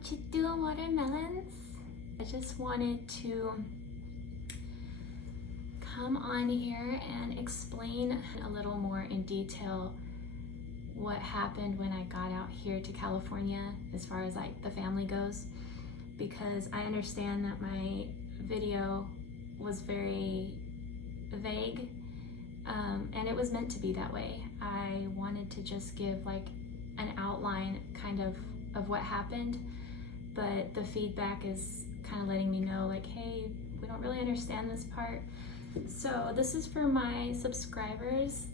What you doing, watermelons? I just wanted to come on here and explain a little more in detail what happened when I got out here to California as far as like the family goes, because I understand that my video was very vague and it was meant to be that way. I wanted to just give like an outline kind of what happened, but the feedback is kind of letting me know like, hey, we don't really understand this part. So this is for my subscribers,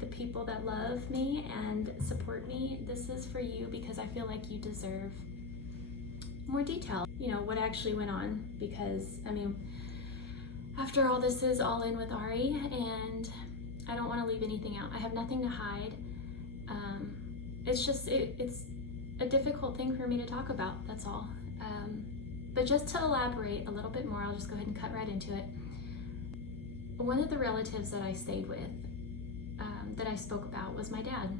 the people that love me and support me. This is for you because I feel like you deserve more detail, you know, what actually went on, because I mean, after all, this is all in with Ari and I don't want to leave anything out. I have nothing to hide. It's just, it's a difficult thing for me to talk about, that's all. But just to elaborate a little bit more, I'll just go ahead and cut right into it. One of the relatives that I stayed with, that I spoke about, was my dad.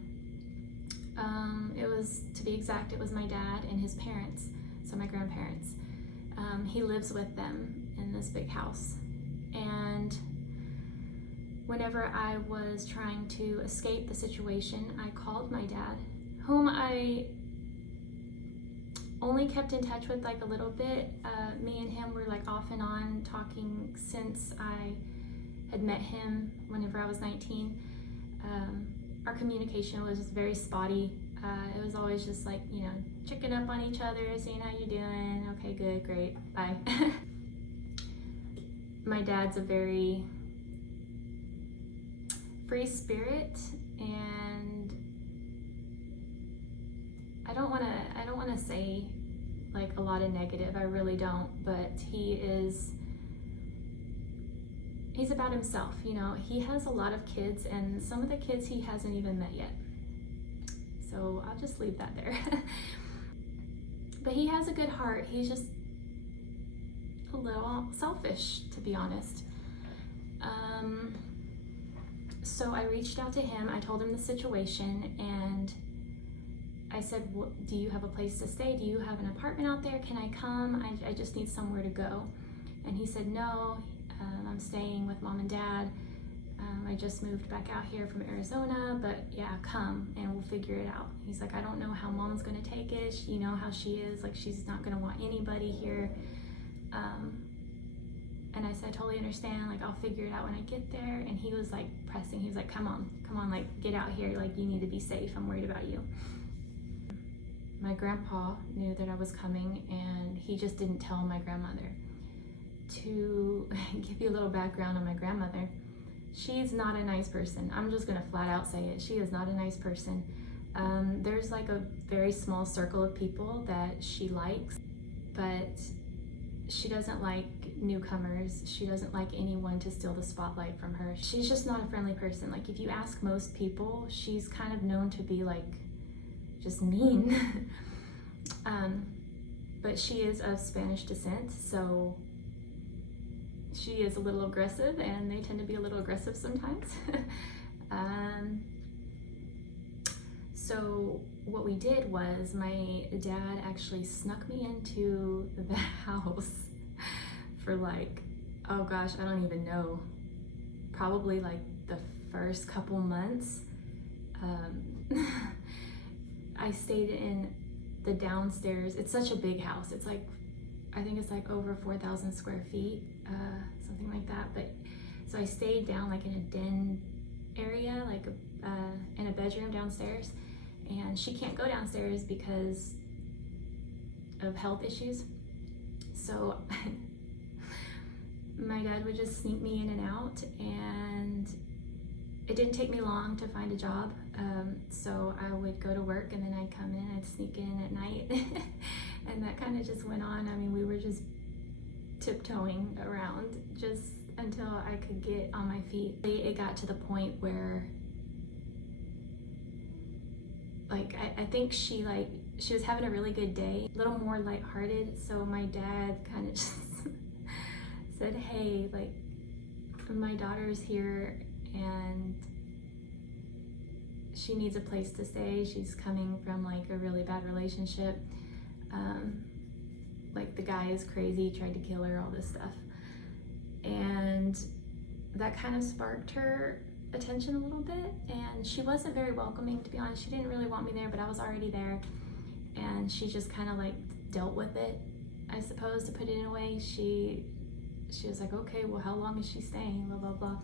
It was, to be exact, it was my dad and his parents, so my grandparents. He lives with them in this big house. And whenever I was trying to escape the situation, I called my dad, whom I only kept in touch with like a little bit. Me and him were like off and on talking since I had met him whenever I was 19. Our communication was just very spotty. It was always just like, you know, checking up on each other, seeing how you're doing. Okay, good, great, bye. My dad's a very free spirit, and I don't want to say like a lot of negative, I really don't, but he's about himself, you know. He has a lot of kids, and some of the kids he hasn't even met yet, so I'll just leave that there. But he has a good heart. He's just a little selfish, to be honest. So I reached out to him, I told him the situation, and I said, do you have a place to stay? Do you have an apartment out there? Can I come? I just need somewhere to go. And he said, no, I'm staying with mom and dad. I just moved back out here from Arizona, but yeah, come and we'll figure it out. He's like, I don't know how mom's gonna take it. You know how she is, like she's not gonna want anybody here. And I said, I totally understand, like I'll figure it out when I get there. And he was like pressing, he was like, come on, like get out here, like you need to be safe, I'm worried about you. My grandpa knew that I was coming, and he just didn't tell my grandmother. To give you a little background on my grandmother, she's not a nice person. I'm just gonna flat out say it. She is not a nice person. There's like a very small circle of people that she likes, but she doesn't like newcomers. She doesn't like anyone to steal the spotlight from her. She's just not a friendly person. Like if you ask most people, she's kind of known to be like just mean. But she is of Spanish descent, so she is a little aggressive, and they tend to be a little aggressive sometimes. So what we did was my dad actually snuck me into the house for like, oh gosh, I don't even know, probably like the first couple months. I stayed in the downstairs. It's such a big house. It's like, I think it's like over 4,000 square feet, something like that. But so I stayed down like in a den area, like in a bedroom downstairs, and she can't go downstairs because of health issues. So my dad would just sneak me in and out, and it didn't take me long to find a job. So I would go to work, and then I'd come in, I'd sneak in at night. And that kind of just went on. I mean, we were just tiptoeing around just until I could get on my feet. It got to the point where like, I think she was having a really good day, a little more lighthearted. So my dad kind of just said, hey, like my daughter's here and she needs a place to stay. She's coming from like a really bad relationship. the guy is crazy, tried to kill her, all this stuff. And that kind of sparked her attention a little bit, and she wasn't very welcoming, to be honest. She didn't really want me there, but I was already there, and she just kind of like dealt with it, I suppose, to put it in a way. She was like, okay, well, how long is she staying, blah blah blah.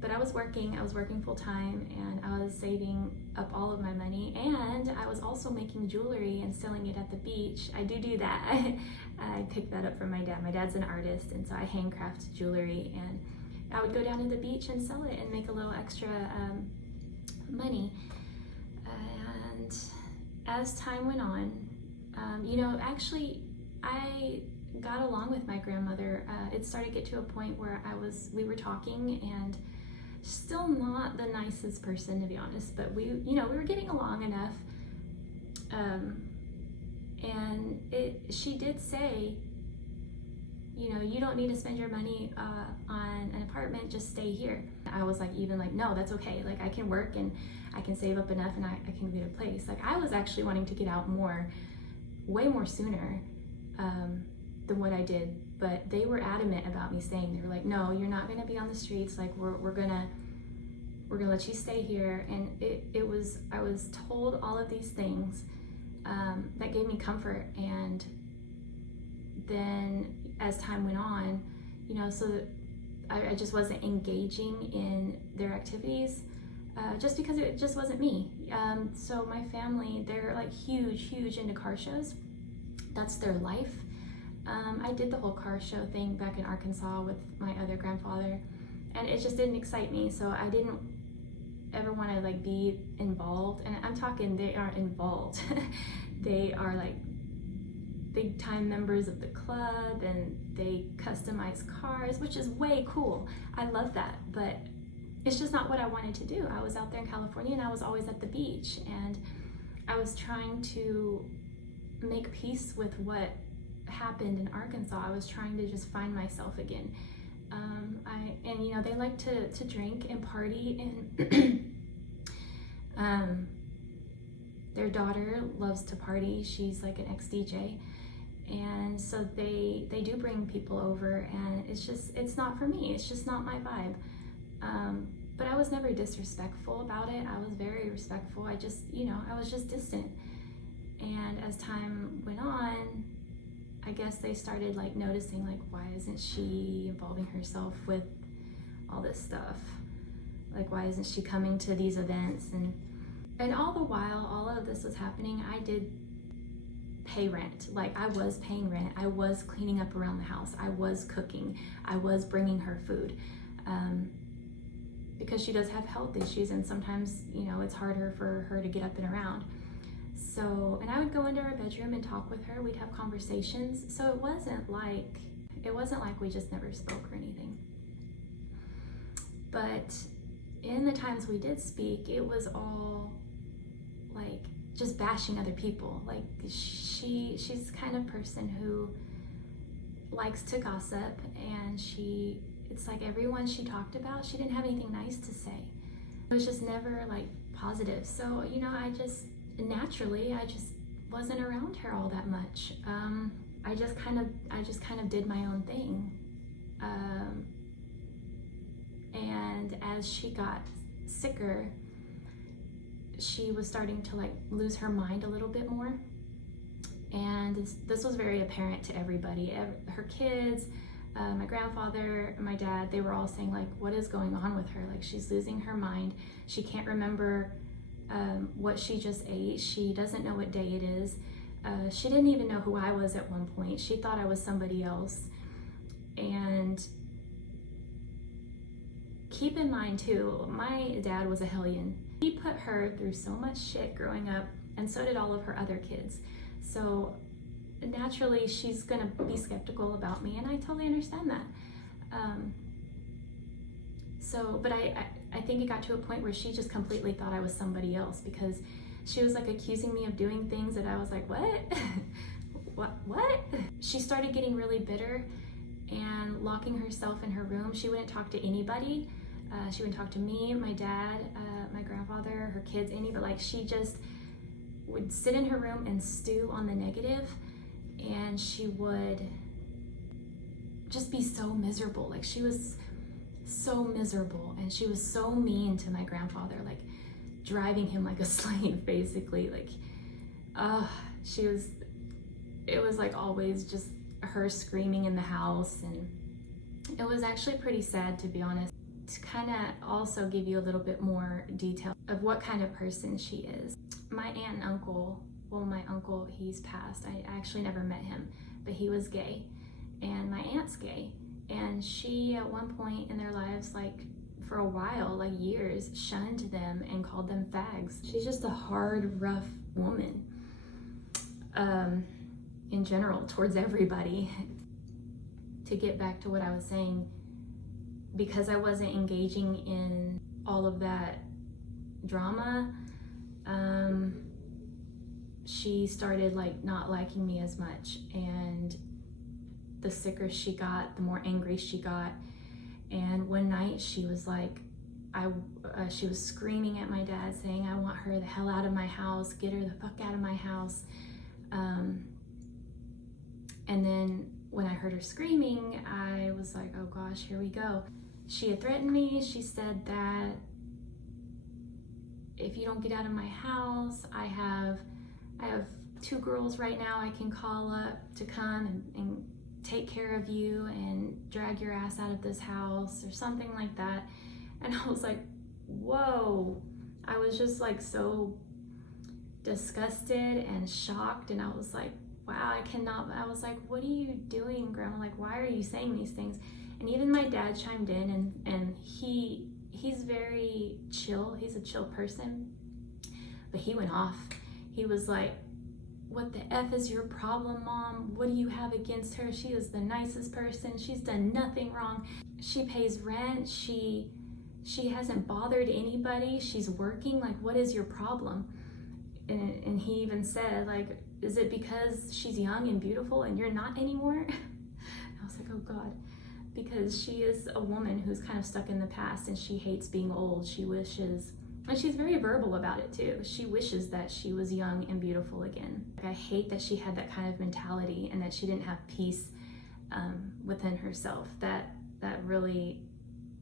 But I was working full time, and I was saving up all of my money, and I was also making jewelry and selling it at the beach. I do that. I picked that up from my dad. My dad's an artist, and so I handcraft jewelry, and I would go down to the beach and sell it and make a little extra money. And as time went on, actually I got along with my grandmother. It started to get to a point where we were talking, and still not the nicest person, to be honest, but we were getting along enough. And she did say, you don't need to spend your money on an apartment, just stay here. I was like, no, that's okay. Like, I can work and I can save up enough, and I can get a place. Like, I was actually wanting to get out way more sooner than what I did, but they were adamant about me staying. They were like, no, you're not gonna be on the streets. Like, we're gonna let you stay here. And I was told all of these things that gave me comfort. And then as time went on, so that I just wasn't engaging in their activities, just because it just wasn't me. So my family, they're like huge into car shows. That's their life. I did the whole car show thing back in Arkansas with my other grandfather, and it just didn't excite me, so I didn't ever want to like be involved. And I'm talking, they are involved. They are like big time members of the club, and they customize cars, which is way cool. I love that, but it's just not what I wanted to do. I was out there in California, and I was always at the beach, and I was trying to make peace with what happened in Arkansas. I was trying to just find myself again. They like to drink and party, and their daughter loves to party. She's like an ex-DJ, and so they do bring people over, and it's not for me. It's just not my vibe. But I was never disrespectful about it. I was very respectful. I was just distant. And as time went on, I guess they started like noticing, like, why isn't she involving herself with all this stuff? Like, why isn't she coming to these events? And all the while all of this was happening, I did pay rent. Like, I was paying rent. I was cleaning up around the house. I was cooking. I was bringing her food. Because she does have health issues, and sometimes, it's harder for her to get up and around. So, and I would go into her bedroom and talk with her. We'd have conversations. So it wasn't like we just never spoke or anything. But in the times we did speak, it was all like just bashing other people. Like, she's the kind of person who likes to gossip, and it's like everyone she talked about, she didn't have anything nice to say. It was just never like positive. So, I just wasn't around her all that much. I just kind of did my own thing. And as she got sicker, she was starting to like lose her mind a little bit more. And this was very apparent to everybody. Her kids, my grandfather, my dad, they were all saying, like, what is going on with her? Like, she's losing her mind. She can't remember what she just ate. She doesn't know what day it is. She didn't even know who I was at one point. She thought I was somebody else. And keep in mind too, my dad was a hellion. He put her through so much shit growing up, and so did all of her other kids. So naturally she's gonna be skeptical about me, and I totally understand that. But I think it got to a point where she just completely thought I was somebody else, because she was like accusing me of doing things that I was like, what? what? She started getting really bitter and locking herself in her room. She wouldn't talk to anybody. She wouldn't talk to me, my dad, my grandfather, her kids, but like, she just would sit in her room and stew on the negative. and she would just be so miserable. Like, she was so miserable, and she was so mean to my grandfather, like driving him like a slave, basically. Like, it was like always just her screaming in the house, and it was actually pretty sad, to be honest. To kind of also give you a little bit more detail of what kind of person she is. My aunt and uncle, well, my uncle, he's passed. I actually never met him, but he was gay, and my aunt's gay, and she at one point in their lives, like for a while, like years, shunned them and called them fags. She's just a hard, rough woman in general towards everybody. To get back to what I was saying, because I wasn't engaging in all of that drama, she started like not liking me as much, and the sicker she got, the more angry she got. And one night she was like, she was screaming at my dad, saying, "I want her the hell out of my house, get her the fuck out of my house." And then when I heard her screaming, I was like, oh gosh, here we go. She had threatened me. She said that if you don't get out of my house, I have 2 girls right now I can call up to come and take care of you and drag your ass out of this house, or something like that. And I was like, whoa. I was just like so disgusted and shocked, and I was like, wow, I was like, what are you doing, Grandma? Like, why are you saying these things? And even my dad chimed in, and he's very chill. He's a chill person, but he went off. He was like, what the F is your problem, Mom? What do you have against her? She is the nicest person. She's done nothing wrong. She pays rent. She hasn't bothered anybody. She's working. Like, what is your problem? And he even said, like, is it because she's young and beautiful and you're not anymore? I was like, oh God, because she is a woman who's kind of stuck in the past, and she hates being old. She wishes, and she's very verbal about it too, she wishes that she was young and beautiful again. Like, I hate that she had that kind of mentality, and that she didn't have peace within herself. That really,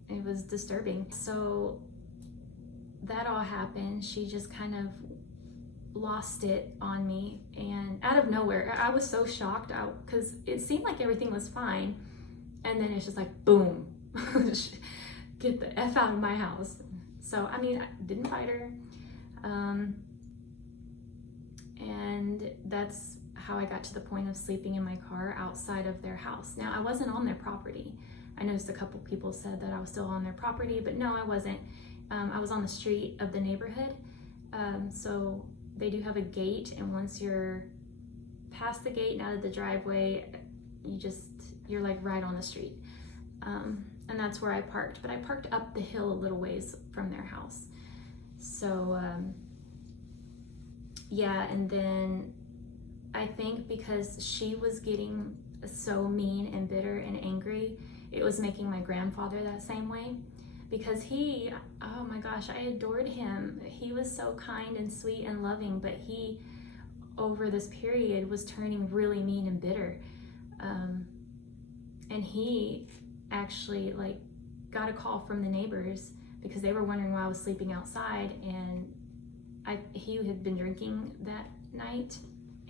it was disturbing. So that all happened. She just kind of lost it on me, and out of nowhere, I was so shocked out, because it seemed like everything was fine, and then it's just like, boom, get the F out of my house. So, I mean, I didn't fight her, and that's how I got to the point of sleeping in my car outside of their house. Now, I wasn't on their property. I noticed a couple people said that I was still on their property, but no, I wasn't. I was on the street of the neighborhood. So they do have a gate, and once you're past the gate and out of the driveway, you're like right on the street. And that's where I parked, but I parked up the hill a little ways from their house. So yeah, and then I think because she was getting so mean and bitter and angry, it was making my grandfather that same way. Because oh my gosh, I adored him. He was so kind and sweet and loving, but he, over this period, was turning really mean and bitter. And he actually like got a call from the neighbors, because they were wondering why I was sleeping outside, and he had been drinking that night,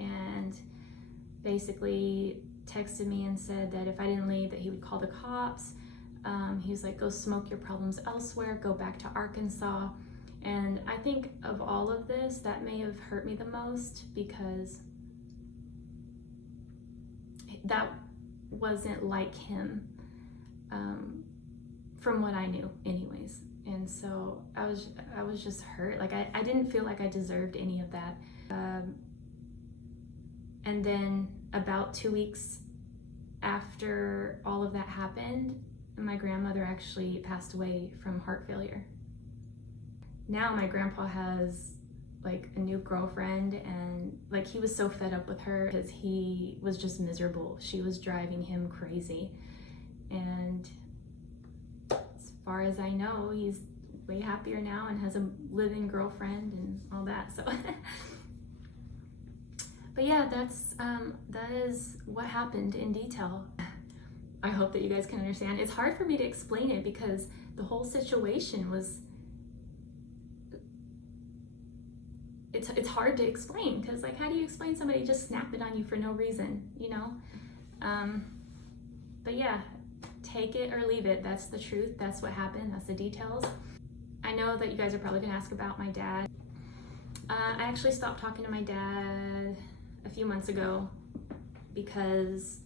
and basically texted me and said that if I didn't leave, that he would call the cops. He was like, go smoke your problems elsewhere, go back to Arkansas. And I think of all of this, that may have hurt me the most, because that wasn't like him, from what I knew anyways. And so I was just hurt. Like, I didn't feel like I deserved any of that. And then about 2 weeks after all of that happened, my grandmother actually passed away from heart failure. Now my grandpa has like a new girlfriend, and like he was so fed up with her because he was just miserable. She was driving him crazy. And as far as I know, he's way happier now and has a live-in girlfriend and all that. So But yeah, that is what happened in detail. I hope that you guys can understand. It's hard for me to explain it because the whole situation was, it's hard to explain because, like, how do you explain somebody just snapping on you for no reason, you know? But yeah, take it or leave it. That's the truth. That's what happened. That's the details. I know that you guys are probably gonna ask about my dad. I actually stopped talking to my dad a few months ago because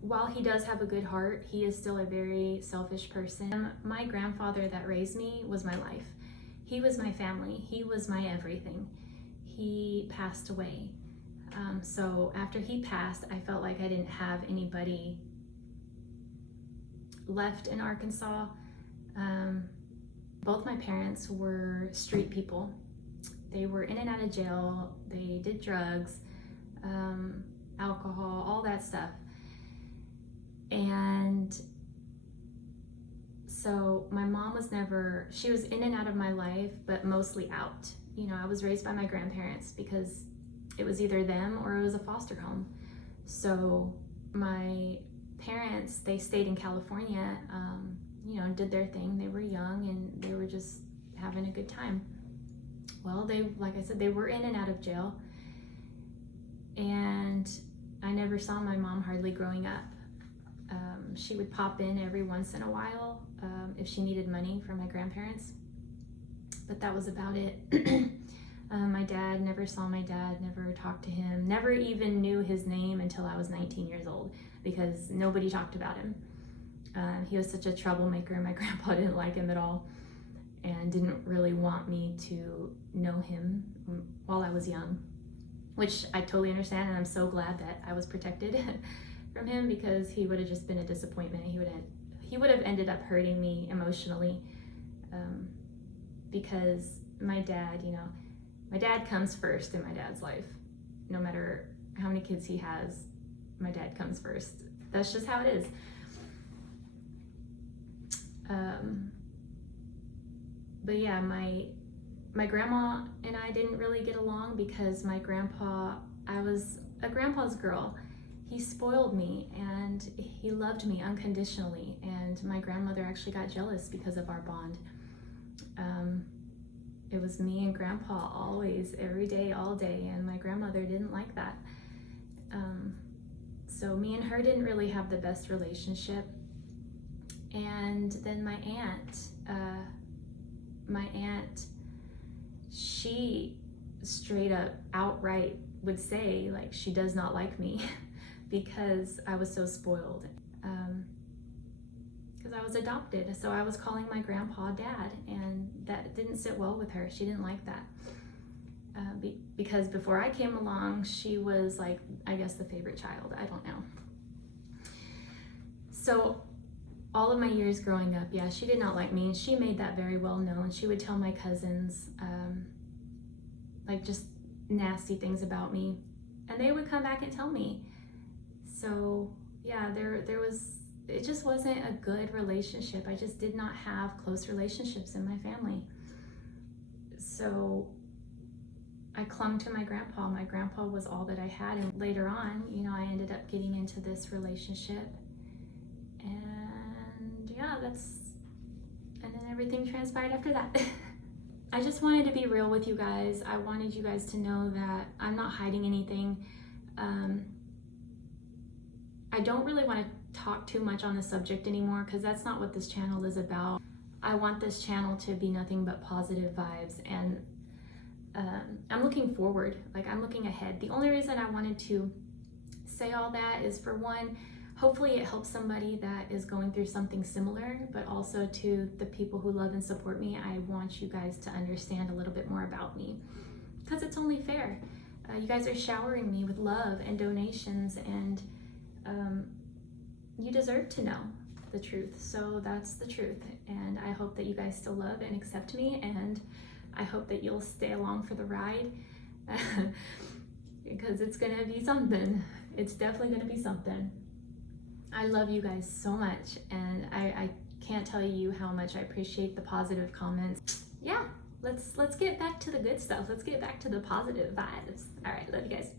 while he does have a good heart, he is still a very selfish person. My grandfather that raised me was my life. He was my family. He was my everything. He passed away. So after he passed, I felt like I didn't have anybody left in Arkansas. Both my parents were street people. They were in and out of jail. They did drugs, alcohol, all that stuff. And so my mom was never, she was in and out of my life, but mostly out. You know, I was raised by my grandparents because it was either them or it was a foster home. So my parents, they stayed in California, you know, did their thing. They were young and they were just having a good time. Well, they, like I said, they were in and out of jail. And I never saw my mom hardly growing up. She would pop in every once in a while if she needed money from my grandparents, but that was about it. My dad, never saw my dad, never talked to him, never even knew his name until I was 19 years old because nobody talked about him. He was such a troublemaker. My grandpa didn't like him at all and didn't really want me to know him while I was young, which I totally understand, and I'm so glad that I was protected from him because he would have just been a disappointment. He would have ended up hurting me emotionally because my dad, you know, my dad comes first in my dad's life. No matter how many kids he has, my dad comes first. That's just how it is. But yeah, my grandma and I didn't really get along because my grandpa, I was a grandpa's girl. He spoiled me and he loved me unconditionally, and my grandmother actually got jealous because of our bond. It was me and grandpa always, every day, all day, and my grandmother didn't like that. So me and her didn't really have the best relationship. And then my aunt, she straight up outright would say, like, she does not like me because I was so spoiled, because I was adopted. So I was calling my grandpa dad, and that didn't sit well with her. She didn't like that because before I came along, she was, like, I guess the favorite child. I don't know. So all of my years growing up, yeah, she did not like me, and she made that very well known. She would tell my cousins like just nasty things about me, and they would come back and tell me. So yeah, there was, it just wasn't a good relationship. I just did not have close relationships in my family. So I clung to my grandpa. My grandpa was all that I had, and later on, you know, I ended up getting into this relationship, and yeah, and then everything transpired after that. I just wanted to be real with you guys. I wanted you guys to know that I'm not hiding anything. I don't really want to talk too much on the subject anymore because that's not what this channel is about. I want this channel to be nothing but positive vibes, and I'm looking forward, like I'm looking ahead. The only reason I wanted to say all that is, for one, hopefully it helps somebody that is going through something similar, but also to the people who love and support me. I want you guys to understand a little bit more about me because it's only fair. You guys are showering me with love and donations, and you deserve to know the truth. So that's the truth, and I hope that you guys still love and accept me, and I hope that you'll stay along for the ride because it's gonna be something. It's definitely gonna be something. I love you guys so much, and I can't tell you how much I appreciate the positive comments. Yeah, let's get back to the good stuff. Let's get back to the positive vibes. All right, love you guys.